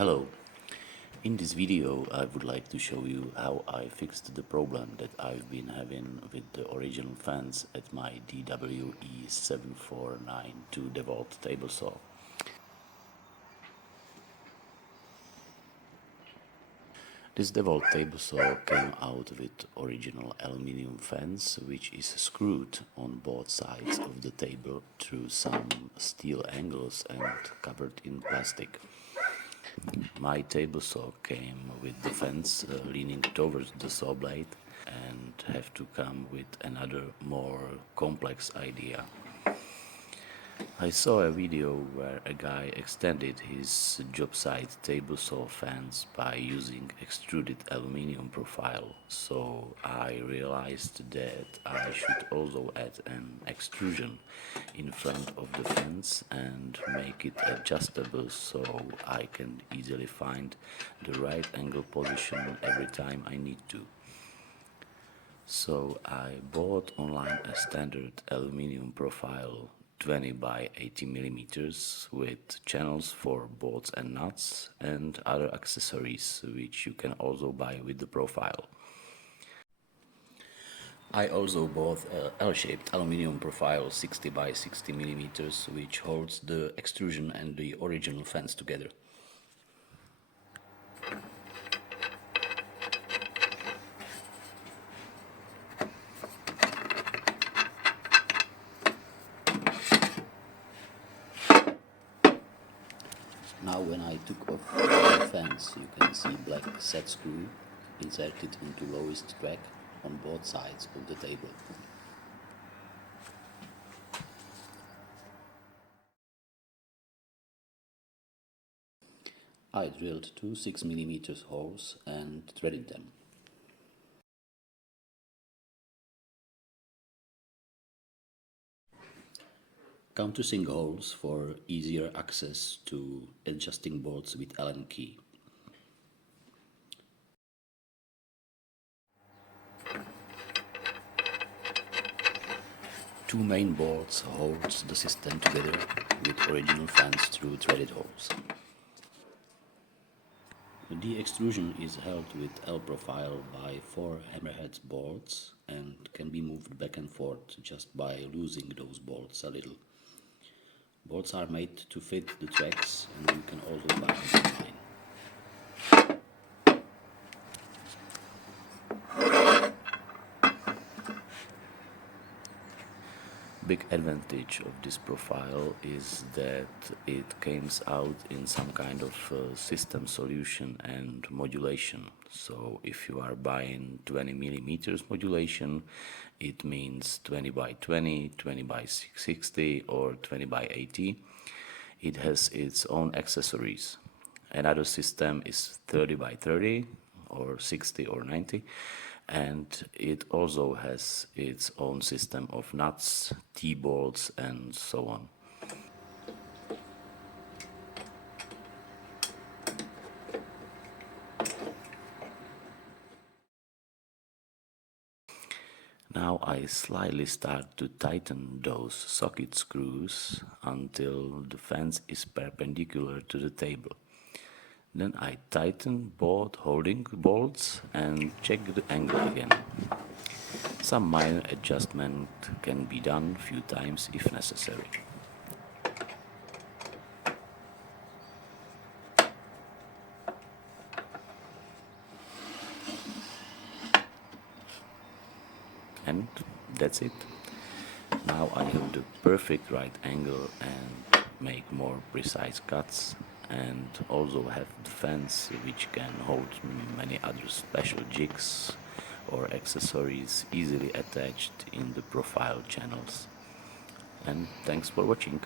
Hello, in this video I would like to show you how I fixed the problem that I've been having with the original fans at my DWE7492 DeWalt table saw. This DeWalt table saw came out with original aluminium fans, which is screwed on both sides of the table through some steel angles and covered in plastic. My table saw came with the fence leaning towards the saw blade and have to come with another more complex idea. I saw a video where a guy extended his job site table saw fans by using extruded aluminium profile, so I realized that I should also add an extrusion in front of the fence and make it adjustable so I can easily find the right angle position every time I need to. So I bought online a standard aluminium profile 20 by 80 millimeters with channels for bolts and nuts and other accessories which you can also buy with the profile. I also bought a L-shaped aluminium profile 60 by 60 millimeters which holds the extrusion and the original fans together. Now when I took off the fence, you can see black set screw inserted into lowest track on both sides of the table. I drilled two 6 mm holes and threaded them. Countersink holes for easier access to adjusting bolts with Allen key. Two main bolts holds the system together with original fans through threaded holes. The extrusion is held with L profile by 4 hammerhead bolts and can be moved back and forth just by loosening those bolts a little. Bolts are made to fit the tracks and you can also buy them online. Big advantage of this profile is that it comes out in some kind of system solution and modulation. So if you are buying 20 millimeters modulation, it means 20 by 20, 20 by 60 or 20 by 80. It has its own accessories. Another system is 30 by 30 or 60 or 90. And it also has its own system of nuts, T-bolts and so on. Now I slightly start to tighten those socket screws until the fence is perpendicular to the table. Then I tighten both holding bolts and check the angle again. Some minor adjustment can be done a few times if necessary. And that's it. Now I have the perfect right angle and make more precise cuts, and also have the fence which can hold many other special jigs or accessories easily attached in the profile channels. And thanks for watching.